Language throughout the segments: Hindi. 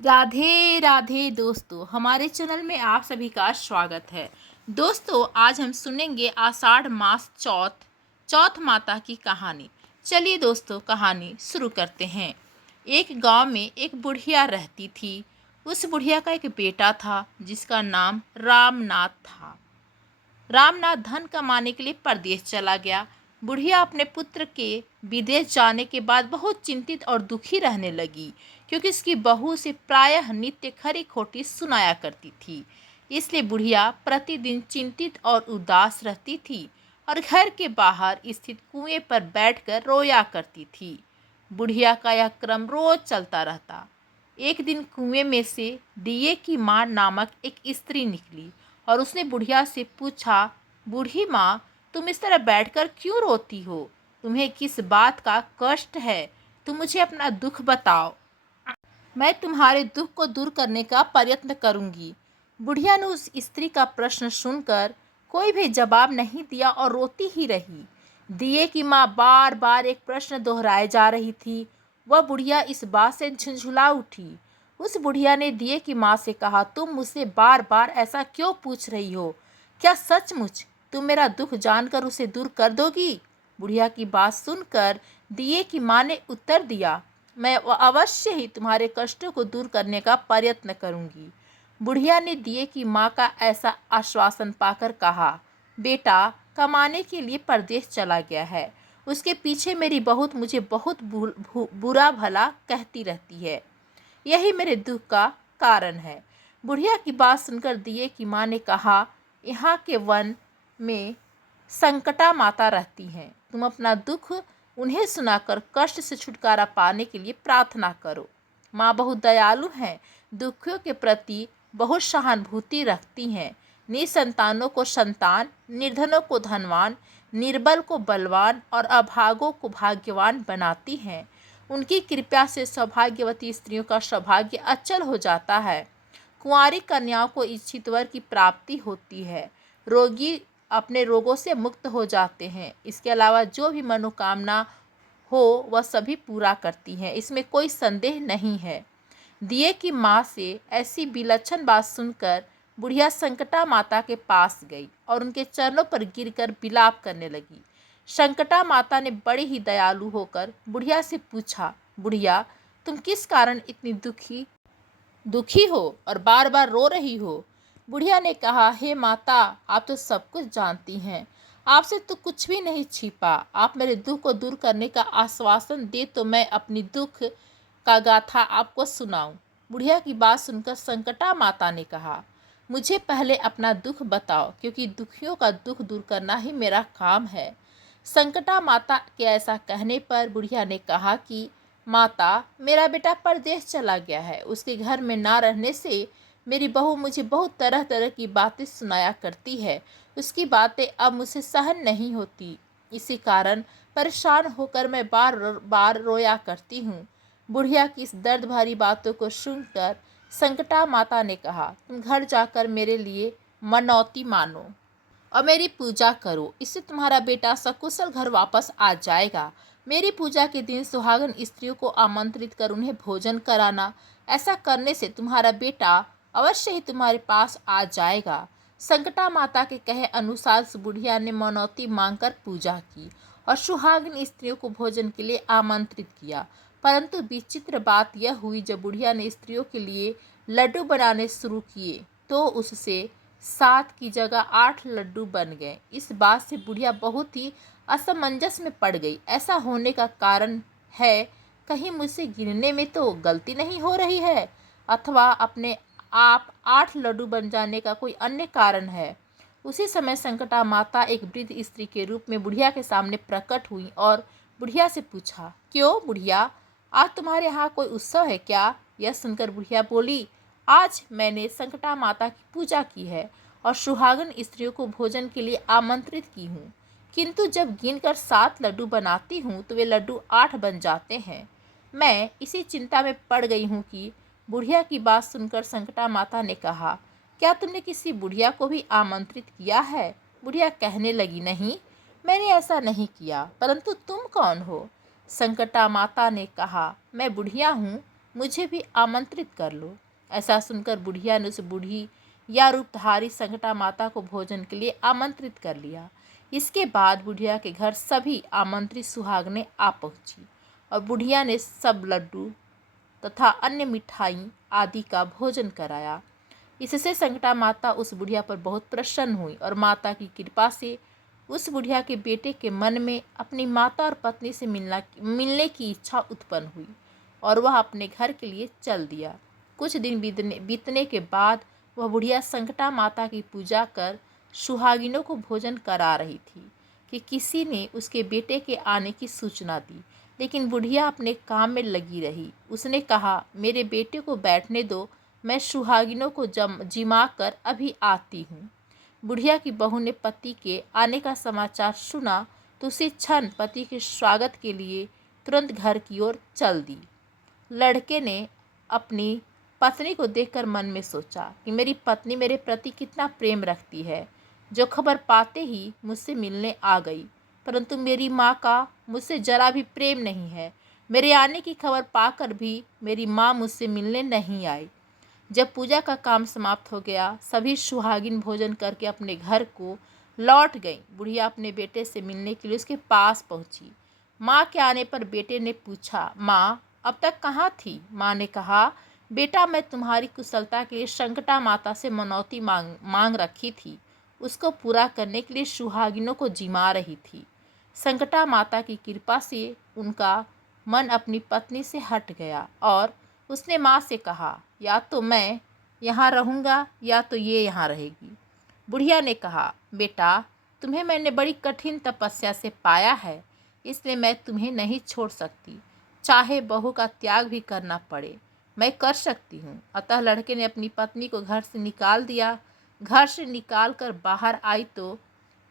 राधे राधे दोस्तों, हमारे चैनल में आप सभी का स्वागत है। दोस्तों, आज हम सुनेंगे आषाढ़ मास चौथ माता की कहानी। चलिए दोस्तों, कहानी शुरू करते हैं। एक गांव में एक बुढ़िया रहती थी। उस बुढ़िया का एक बेटा था जिसका नाम रामनाथ था। रामनाथ धन कमाने के लिए परदेश चला गया। बुढ़िया अपने पुत्र के विदेश जाने के बाद बहुत चिंतित और दुखी रहने लगी, क्योंकि उसकी बहू से प्रायः नित्य खरी खोटी सुनाया करती थी। इसलिए बुढ़िया प्रतिदिन चिंतित और उदास रहती थी और घर के बाहर स्थित कुएं पर बैठकर रोया करती थी। बुढ़िया का यह क्रम रोज चलता रहता। एक दिन कुएं में से दिए की माँ नामक एक स्त्री निकली और उसने बुढ़िया से पूछा, बूढ़ी माँ, तुम इस तरह बैठकर क्यों रोती हो? तुम्हें किस बात का कष्ट है? तुम मुझे अपना दुख बताओ, मैं तुम्हारे दुख को दूर करने का प्रयत्न करूंगी। बुढ़िया ने उस स्त्री का प्रश्न सुनकर कोई भी जवाब नहीं दिया और रोती ही रही। दिए की माँ बार बार एक प्रश्न दोहराए जा रही थी। वह बुढ़िया इस बात से झुंझुला उठी। उस बुढ़िया ने दिए की माँ से कहा, तुम मुझसे बार बार ऐसा क्यों पूछ रही हो? क्या सचमुच तुम मेरा दुख जानकर उसे दूर कर दोगी? बुढ़िया की बात सुनकर दिए की माँ ने उत्तर दिया, मैं अवश्य ही तुम्हारे कष्टों को दूर करने का प्रयत्न करूंगी। बुढ़िया ने दिए की माँ का ऐसा आश्वासन पाकर कहा, बेटा कमाने के लिए परदेश चला गया है। उसके पीछे मेरी बहू मुझे बहुत बुरा भला कहती रहती है। यही मेरे दुख का कारण है। बुढ़िया की बात सुनकर दिए की माँ ने कहा, यहाँ के वन में संकटा माता रहती हैं। तुम अपना दुख उन्हें सुनाकर कष्ट से छुटकारा पाने के लिए प्रार्थना करो। माँ बहुत दयालु हैं, दुखियों के प्रति बहुत सहानुभूति रखती हैं। निसंतानों को संतान, निर्धनों को धनवान, निर्बल को बलवान और अभागों को भाग्यवान बनाती हैं। उनकी कृपा से सौभाग्यवती स्त्रियों का सौभाग्य अचल हो जाता है। कुंवारी कन्याओं को इच्छित वर की प्राप्ति होती है। रोगी अपने रोगों से मुक्त हो जाते हैं। इसके अलावा जो भी मनोकामना हो वह सभी पूरा करती हैं, इसमें कोई संदेह नहीं है। दिए की माँ से ऐसी विलक्षण बात सुनकर बुढ़िया संकटा माता के पास गई और उनके चरणों पर गिरकर विलाप करने लगी। संकटा माता ने बड़ी ही दयालु होकर बुढ़िया से पूछा, बुढ़िया तुम किस कारण इतनी दुखी हो और बार बार रो रही हो? बुढ़िया ने कहा, हे माता, आप तो सब कुछ जानती हैं। आपसे तो कुछ भी नहीं छिपा। आप मेरे दुख को दूर करने का आश्वासन दे तो मैं अपनी दुख का गाथा आपको सुनाऊं। बुढ़िया की बात सुनकर संकटा माता ने कहा, मुझे पहले अपना दुख बताओ, क्योंकि दुखियों का दुख दूर करना ही मेरा काम है। संकटा माता के ऐसा कहने पर बुढ़िया ने कहा कि माता, मेरा बेटा परदेश चला गया है। उसके घर में ना रहने से मेरी बहू मुझे बहुत तरह तरह की बातें सुनाया करती है। उसकी बातें अब मुझसे सहन नहीं होती। इसी कारण परेशान होकर मैं बार बार रोया करती हूँ। बुढ़िया की इस दर्द भरी बातों को सुनकर संकटा माता ने कहा, तुम घर जाकर मेरे लिए मनौती मानो और मेरी पूजा करो। इससे तुम्हारा बेटा सकुशल घर वापस आ जाएगा। मेरी पूजा के दिन सुहागन स्त्रियों को आमंत्रित कर उन्हें भोजन कराना। ऐसा करने से तुम्हारा बेटा अवश्य ही तुम्हारे पास आ जाएगा। संकटा माता के कहे अनुसार बुढ़िया ने मनौती मांगकर पूजा की और सुहागिन स्त्रियों को भोजन के लिए आमंत्रित किया। परंतु विचित्र बात यह हुई, जब बुढ़िया ने स्त्रियों के लिए लड्डू बनाने शुरू किए तो उससे 7 की जगह 8 लड्डू बन गए। इस बात से बुढ़िया बहुत ही असमंजस में पड़ गई। ऐसा होने का कारण है, कहीं मुझसे गिनने में तो गलती नहीं हो रही है, अथवा अपने आप 8 लड्डू बन जाने का कोई अन्य कारण है। उसी समय संकटा माता एक वृद्ध स्त्री के रूप में बुढ़िया के सामने प्रकट हुई और बुढ़िया से पूछा, क्यों बुढ़िया, आज तुम्हारे यहाँ कोई उत्सव है क्या? यह सुनकर बुढ़िया बोली, आज मैंने संकटा माता की पूजा की है और सुहागन स्त्रियों को भोजन के लिए आमंत्रित की हूँ, किंतु जब गिनकर 7 लड्डू बनाती हूँ तो वे लड्डू 8 बन जाते हैं। मैं इसी चिंता में पड़ गई हूँ कि बुढ़िया की बात सुनकर संकटा माता ने कहा, क्या तुमने किसी बुढ़िया को भी आमंत्रित किया है? बुढ़िया कहने लगी, नहीं, मैंने ऐसा नहीं किया, परंतु तुम कौन हो? संकटा माता ने कहा, मैं बुढ़िया हूँ। मुझे भी आमंत्रित कर लो। ऐसा सुनकर बुढ़िया ने उस बूढ़ी या रूपधारी संकटा माता को भोजन के लिए आमंत्रित कर लिया। इसके बाद बुढ़िया के घर सभी आमंत्रित सुहागनें आ पहुंची और बुढ़िया ने सब लड्डू तथा अन्य मिठाई आदि का भोजन कराया। इससे संकटा माता उस बुढ़िया पर बहुत प्रसन्न हुई और माता की कृपा से उस बुढ़िया के बेटे के मन में अपनी माता और पत्नी से मिलने की इच्छा उत्पन्न हुई और वह अपने घर के लिए चल दिया। कुछ दिन बीतने के बाद वह बुढ़िया संकटा माता की पूजा कर सुहागिनों को भोजन करा रही थी कि किसी ने उसके बेटे के आने की सूचना दी, लेकिन बुढ़िया अपने काम में लगी रही। उसने कहा, मेरे बेटे को बैठने दो, मैं सुहागिनों को जिमा कर अभी आती हूँ। बुढ़िया की बहू ने पति के आने का समाचार सुना तो उसी क्षण पति के स्वागत के लिए तुरंत घर की ओर चल दी। लड़के ने अपनी पत्नी को देखकर मन में सोचा कि मेरी पत्नी मेरे प्रति कितना प्रेम रखती है, जो खबर पाते ही मुझसे मिलने आ गई। परंतु मेरी माँ का मुझसे जरा भी प्रेम नहीं है। मेरे आने की खबर पाकर भी मेरी माँ मुझसे मिलने नहीं आई। जब पूजा का काम समाप्त हो गया, सभी सुहागिन भोजन करके अपने घर को लौट गईं। बुढ़िया अपने बेटे से मिलने के लिए उसके पास पहुंची। माँ के आने पर बेटे ने पूछा, माँ अब तक कहाँ थी? माँ ने कहा, बेटा मैं तुम्हारी कुशलता के लिए संकटा माता से मनौती मांग रखी थी, उसको पूरा करने के लिए सुहागिनों को जिमा रही थी। संकटा माता की कृपा से उनका मन अपनी पत्नी से हट गया और उसने माँ से कहा, या तो मैं यहाँ रहूँगा या तो ये यहाँ रहेगी। बुढ़िया ने कहा, बेटा तुम्हें मैंने बड़ी कठिन तपस्या से पाया है, इसलिए मैं तुम्हें नहीं छोड़ सकती। चाहे बहू का त्याग भी करना पड़े, मैं कर सकती हूँ। अतः लड़के ने अपनी पत्नी को घर से निकाल दिया। घर से निकाल कर बाहर आई तो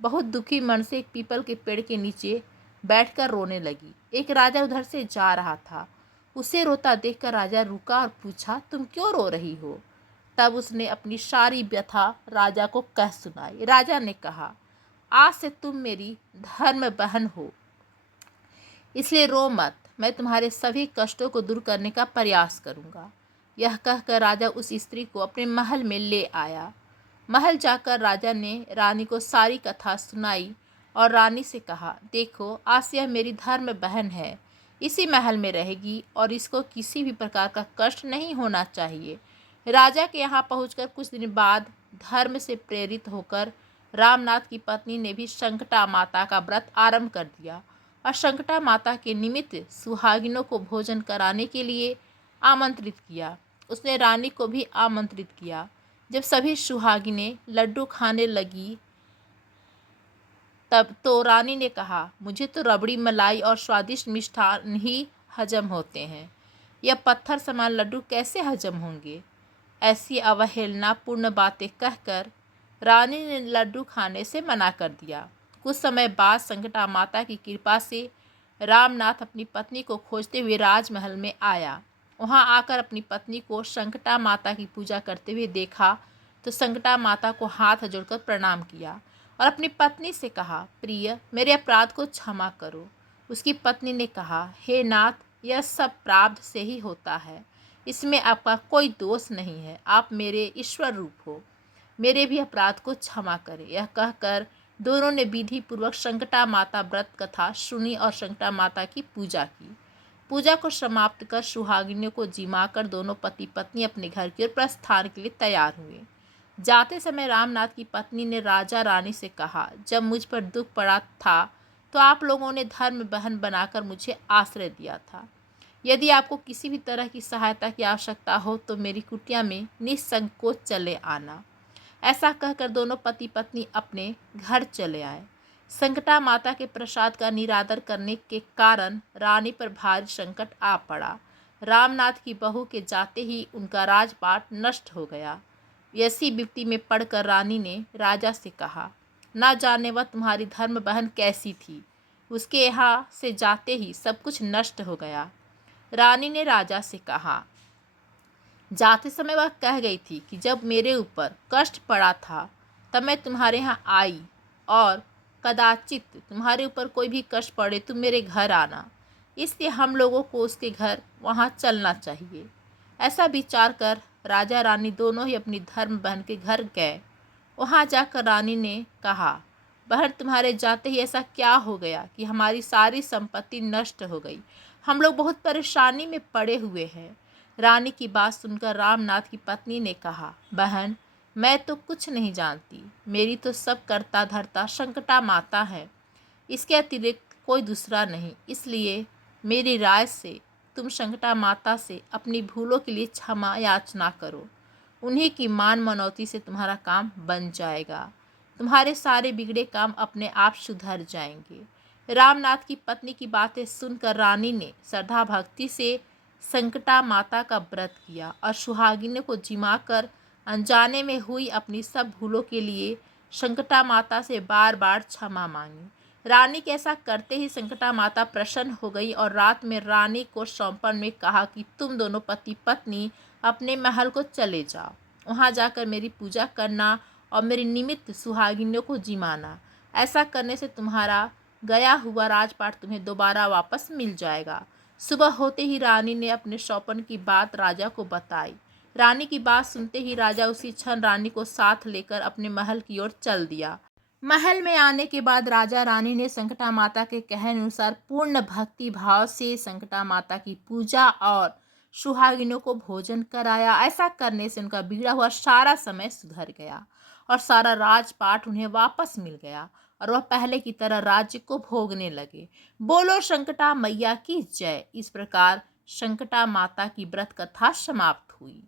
बहुत दुखी मन से एक पीपल के पेड़ के नीचे बैठकर रोने लगी। एक राजा उधर से जा रहा था। उसे रोता देखकर राजा रुका और पूछा, तुम क्यों रो रही हो? तब उसने अपनी सारी व्यथा राजा को कह सुनाई। राजा ने कहा, आज से तुम मेरी धर्म बहन हो, इसलिए रो मत। मैं तुम्हारे सभी कष्टों को दूर करने का प्रयास करूंगा। यह कहकर राजा उस स्त्री को अपने महल में ले आया। महल जाकर राजा ने रानी को सारी कथा सुनाई और रानी से कहा, देखो आज से यह मेरी धर्म बहन है, इसी महल में रहेगी और इसको किसी भी प्रकार का कष्ट नहीं होना चाहिए। राजा के यहाँ पहुंचकर कुछ दिन बाद धर्म से प्रेरित होकर रामनाथ की पत्नी ने भी संकटा माता का व्रत आरंभ कर दिया और संकटा माता के निमित्त सुहागिनों को भोजन कराने के लिए आमंत्रित किया। उसने रानी को भी आमंत्रित किया। जब सभी सुहागिनें लड्डू खाने लगी तब तो रानी ने कहा, मुझे तो रबड़ी मलाई और स्वादिष्ट मिष्ठान ही हजम होते हैं, यह पत्थर समान लड्डू कैसे हजम होंगे? ऐसी अवहेलनापूर्ण बातें कहकर रानी ने लड्डू खाने से मना कर दिया। कुछ समय बाद संकटा माता की कृपा से रामनाथ अपनी पत्नी को खोजते हुए राजमहल में आया। वहां आकर अपनी पत्नी को संकटा माता की पूजा करते हुए देखा तो संकटा माता को हाथ जोड़कर प्रणाम किया और अपनी पत्नी से कहा, प्रिय मेरे अपराध को क्षमा करो। उसकी पत्नी ने कहा, हे नाथ, यह सब प्रारब्ध से ही होता है, इसमें आपका कोई दोष नहीं है। आप मेरे ईश्वर रूप हो, मेरे भी अपराध को क्षमा करें। यह कहकर दोनों ने विधि पूर्वक संकटा माता व्रत कथा सुनी और संकटा माता की पूजा की। पूजा को समाप्त कर सुहागिनों को जिमाकर दोनों पति पत्नी अपने घर की ओर प्रस्थान के लिए तैयार हुए। जाते समय रामनाथ की पत्नी ने राजा रानी से कहा, जब मुझ पर दुख पड़ा था तो आप लोगों ने धर्म बहन बनाकर मुझे आश्रय दिया था। यदि आपको किसी भी तरह की सहायता की आवश्यकता हो तो मेरी कुटिया में निसंकोच चले आना। ऐसा कहकर दोनों पति पत्नी अपने घर चले आए। संकटा माता के प्रसाद का निरादर करने के कारण रानी पर भारी संकट आ पड़ा। रामनाथ की बहू के जाते ही उनका राजपाट नष्ट हो गया। ऐसी विपत्ति में पड़कर रानी ने राजा से कहा, ना जाने वह तुम्हारी धर्म बहन कैसी थी, उसके यहाँ से जाते ही सब कुछ नष्ट हो गया। रानी ने राजा से कहा, जाते समय वह कह गई थी कि जब मेरे ऊपर कष्ट पड़ा था तब मैं तुम्हारे यहाँ आई और कदाचित तुम्हारे ऊपर कोई भी कष्ट पड़े तुम मेरे घर आना। इसलिए हम लोगों को उसके घर वहाँ चलना चाहिए। ऐसा विचार कर राजा रानी दोनों ही अपनी धर्म बहन के घर गए। वहाँ जाकर रानी ने कहा, बहन तुम्हारे जाते ही ऐसा क्या हो गया कि हमारी सारी संपत्ति नष्ट हो गई। हम लोग बहुत परेशानी में पड़े हुए हैं। रानी की बात सुनकर रामनाथ की पत्नी ने कहा, बहन मैं तो कुछ नहीं जानती, मेरी तो सब करता धरता संकटा माता है, इसके अतिरिक्त कोई दूसरा नहीं। इसलिए मेरी राय से तुम संकटा माता से अपनी भूलों के लिए क्षमा याचना करो। उन्हीं की मान मनौती से तुम्हारा काम बन जाएगा। तुम्हारे सारे बिगड़े काम अपने आप सुधर जाएंगे। रामनाथ की पत्नी की बातें सुनकर रानी ने श्रद्धा भक्ति से संकटा माता का व्रत किया और सुहागिनों को जिमाकर अनजाने में हुई अपनी सब भूलों के लिए संकटा माता से बार बार क्षमा मांगी। रानी के ऐसा करते ही संकटा माता प्रसन्न हो गई और रात में रानी को सौंपन में कहा कि तुम दोनों पति पत्नी अपने महल को चले जाओ, वहाँ जाकर मेरी पूजा करना और मेरे निमित्त सुहागिनों को जिमाना। ऐसा करने से तुम्हारा गया हुआ राजपाट तुम्हें दोबारा वापस मिल जाएगा। सुबह होते ही रानी ने अपने सौंपन की बात राजा को बताई। रानी की बात सुनते ही राजा उसी क्षण रानी को साथ लेकर अपने महल की ओर चल दिया। महल में आने के बाद राजा रानी ने संकटा माता के कहने अनुसार पूर्ण भक्ति भाव से संकटा माता की पूजा और सुहागिनों को भोजन कराया। ऐसा करने से उनका बिगड़ा हुआ सारा समय सुधर गया और सारा राजपाट उन्हें वापस मिल गया और वह पहले की तरह राज्य को भोगने लगे। बोलो संकटा मैया की जय। इस प्रकार संकटा माता की व्रत कथा समाप्त हुई।